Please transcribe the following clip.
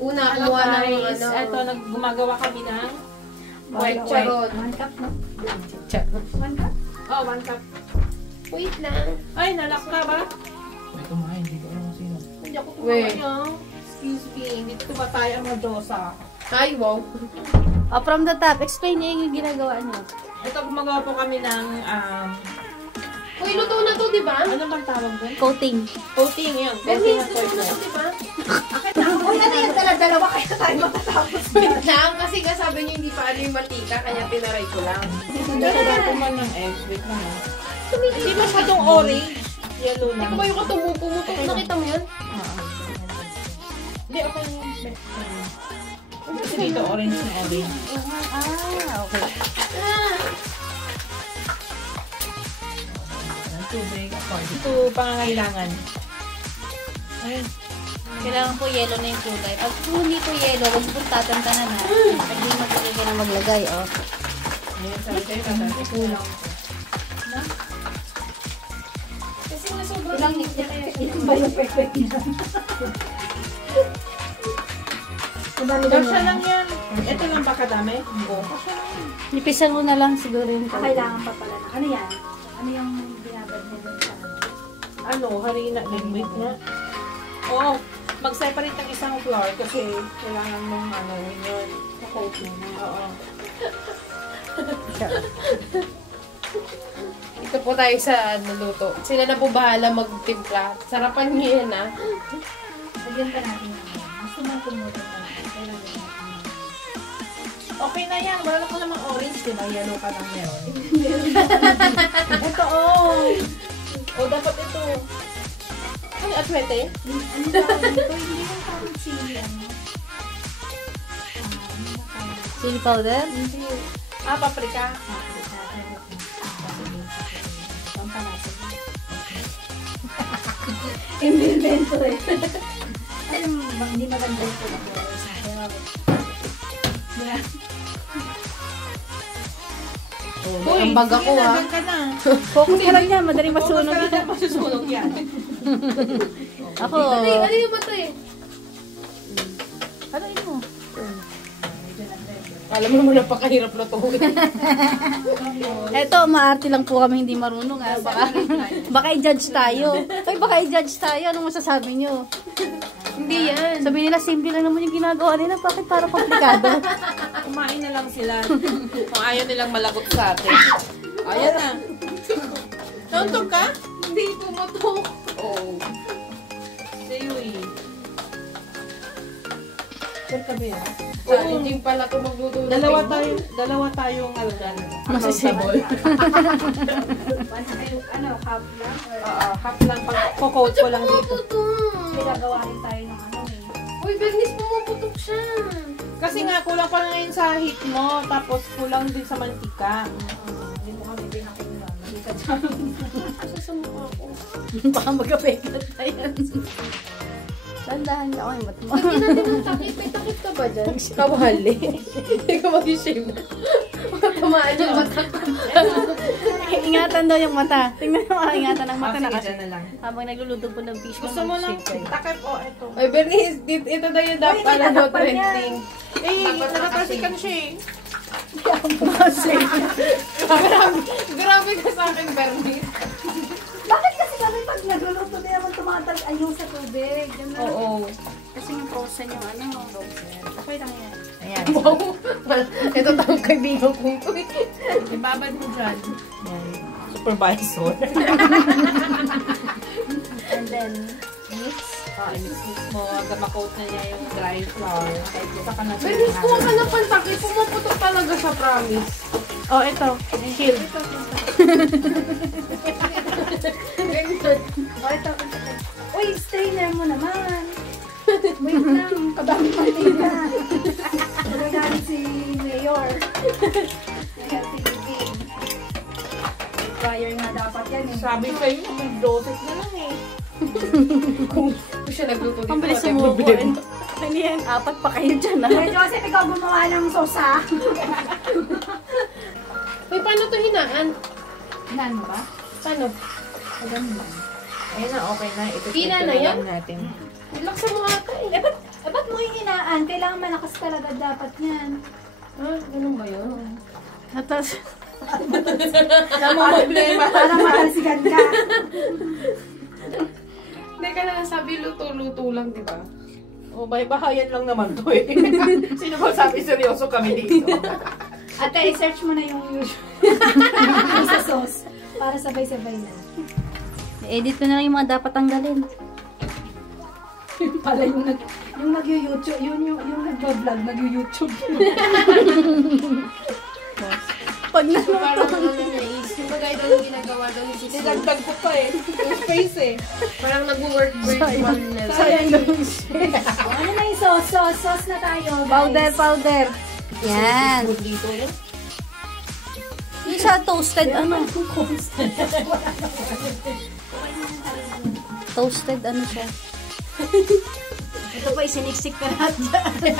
Una, kumuha ng ano. Ito, gumagawa kami ng Charon. 1 cup, no? Charon. 1 cup? Oh, 1 cup. Wait lang. Ay, nalak ka ba? May kumain, hindi ko alam kung sino. Hindi ako Wait. kumain. Excuse me, hindi ko ba tayo ang Diyosa? Ay, wow. Oh, from the top, explain niyo yung ginagawa niyo. Ito, gumagawa po kami ng, Uy, luto na to, di ba? ano bang tawag doon? Coating. Coating, yun. Coating Bernice, ng luto na toilet. to, di ba? Uy, ano yung dalawa kaya tayo matatapos? Wait lang, kasi nga sabi niyo hindi pa ano yung mantika, kaya tinaray ko lang. Pero dati man ng eggs, wait lang ha. Hindi masyadong orange. Yellow lang. Ikaw ba yung katumupo-mupo? Nakita mo yun? Hindi, okay yun. Kasi dito, orange na orange. Okay. Tubig, ito, pangangailangan. Ayun. Kailangan po yellow na yung kulay. Pag hindi po yellow, huwag po tatantanan na. Pag hindi maglagay ka na maglagay, oh. Ayun, sabi kayo, tatay. Kulang. Kasi nga sobrang Ilang ba yung perfect niya? Kasya lang yan. Ito lang ba kadami? Oo. Kasya lang yan. Nipisan mo na lang siguro yung Kailangan pa pala na. Ano yan? Ano yung binabad niya doon sa Ano, harina, wait nga. Oo, mag-separate ng isang flour kasi kailangan mong ano, yun. Sa-coat mo na. Oo. Dito po tayo sa naluto. Sila na po bahala magtimpla. Sarapan niyo yan, ah. Lagyan pa natin yan. Gusto mo kumutin na natin. Kailangan natin. Okay na yan. Wala ko namang orange, diba? Yellow ka lang meron. Ito, oh. O, dapat ito. Ano, atwete? Ano tawag dito? Hindi lang tawag sili. Ano? chili powder. Hindi. Paprika. Invento eh. Hindi maganda ito lang. Uy, ang baga ko, ha. Ka na. Focus ka lang yan, madaling masunog Focus ka yan. na, masusunog yan. Ako, Ano yung mata eh? ano yun mo? Alam mo naman napakahirap na to. Eto, maarte lang po kami hindi marunong ha. Baka i-judge tayo. Ay, baka i-judge tayo. Anong masasabi nyo? Hindi yan. Sabi nila, simple lang naman yung ginagawa nila. Bakit parang komplikado? Kumain na lang sila. Kung ayaw nilang malagot sa atin. Ayan na. Nauntog ka? Hindi pumatok. Oo. Sa'yo eh. Sir ka ba yan? Challenging pala to magluto ng Dalawa tayong algan. Masasibol. Ano, half lang? Or Half lang. Pag-coat ko lang dito. pinagawa rin tayo ng ano eh. Uy, Bernice, pumuputok siya. Kasi nga, kulang pa na ngayon sa heat mo. Tapos kulang din sa mantika. Hindi mo kami pinakulang. Malikat siya. Kasi sa mukha ko. Baka mag-apekat tayo. Tandahan ka ako yung mat mo. Hindi natin ang takip. May takip ka ba dyan? Kawali. Hindi ka mag-shave na. Matamaan yung mata ko. Ingatan daw yung mata. Tingnan mo, ingatan ng mata na kasi. na lang. Habang nagluluto po ng fish, Gusto mo lang mag-shave kayo. takip o ito. Ay, Bernice, ito daw yung dapat pala no trending. Nakakasikan siya eh. Grabe ka sa akin, Bernice. Bakit kasi kami pag nagluluto din naman tumatag ayun sa tubig? Ganun. Oo. Kasi yung frozen yung ano. Okay lang yan. Ayan. Wow. Ito tawag kaibigan kong to eh. Ibabad mo dyan. Supervisor. And then, Mix. Mix mo. Makoat na niya yung dry flour. Saka na Bernice, kuha ka ng pantakip. Pumuputok talaga sa promise. Oh, ito. Shield. uy, strainer mo naman. Wait lang, kabang Martina. Nagagamit si Mayor. Kaya si Bing. Dryer nga dapat yan eh. Sabi sa'yo, may doset na lang eh. Kung siya nagluto dito. Ang bilis ate, sumuko. problema. Ano yan? Apat pa kayo dyan ha? Kuya Joseph, ikaw gumawa ng sosa. Uy, paano to hinaan? Hinaan mo ba? Paano? Alam mo. Ayun na, okay na. Ito Hina na yan? natin. Laksan mo ata eh. Ba't mo yung tamaan. Kailangan malakas talaga dapat yan. Ah, ganun ba yun? Tapos, Problema. Para matalsikan ka. Hindi ka na nasabi luto-luto lang, di ba? O, may bahayan lang naman to eh. Sino ba sabi seryoso kami dito? Ate, i-search mo na yung YouTube. Sa sauce. Para sabay-sabay na. edit ko na lang yung mga dapat tanggalin. Pala yung nag-YouTube, yung nag-vlog, nag-YouTube. Pag So, parang ano na is, yung bagay daw yung ginagawa daw ni Sis. Dinagdag ko pa eh. Yung space eh. Parang nag-work man na. sayang lang Ano na yung sauce? Sauce na tayo, guys. powder. Yan. Yung sa toasted ano? Toasted ano siya? Ito pa, isiniksik ka lahat dyan.